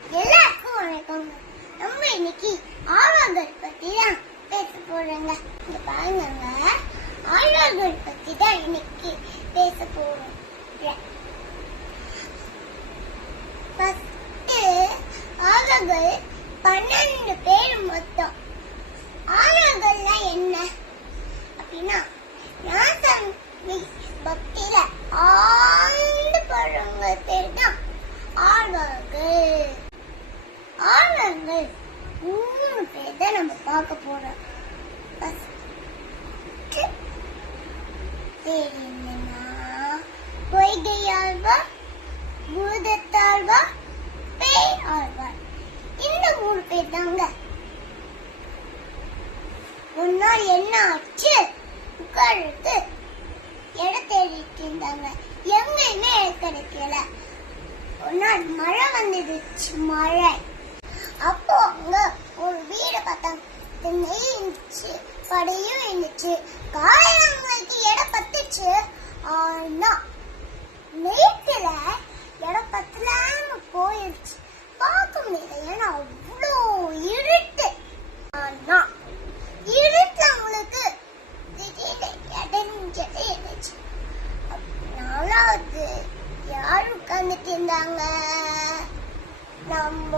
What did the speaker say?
எல்லாருக்கும் வணக்கம். நம்ம இன்னைக்கு ஆழ்வார்கள் பத்தி தான் பேச போறோங்க. இங்க பாருங்க, ஆழ்வார்கள் பத்தி தான் இன்னைக்கு பேச போறோம். ஆழ்வார்கள் 12 பேர் மொத்தம். ஆழ்வார்கள்னா என்ன அப்படின்னா, பக்தியில ஆழ்ந்து போறவங்க பேர் தான் ஆழ்வார்கள். ஆழ்வார்கள் 3 பேர் தான் நம்ம பார்க்க போறோம். பேர் என்னன்னா, பொய்கை ஆழ்வார், பூதத்தாழ்வார், பேய் ஆழ்வார். இந்த 3 பேர் தாங்க. ஒரு நாள் என்ன ஆச்சு, உட்கார்ந்து இடம் தேடிட்டு இருந்தாங்க. எங்கேயுமே இடம் கிடைக்கல. ஒரு நாள் மழை வந்துடுச்சு. மழை அப்போ அங்க ஒரு வீடு பார்த்தாங்க. நெய் இருந்துச்சு, படையும் இருந்துச்சு. காலையில அவங்களுக்கு இடம் பத்துச்சு. ஆனா நேத்துல இடம் பத்தலாம போயிடுச்சு. பார்க்க முடியல, ஏன்னா அவ்வளோ இருட்டு. ஆனா இருட்டு அவங்களுக்கு திடீர்னு இடைஞ்சலே இருந்துச்சு. நாலாவது யார் உட்கார்ந்துட்டு இருந்தாங்க? நம்ம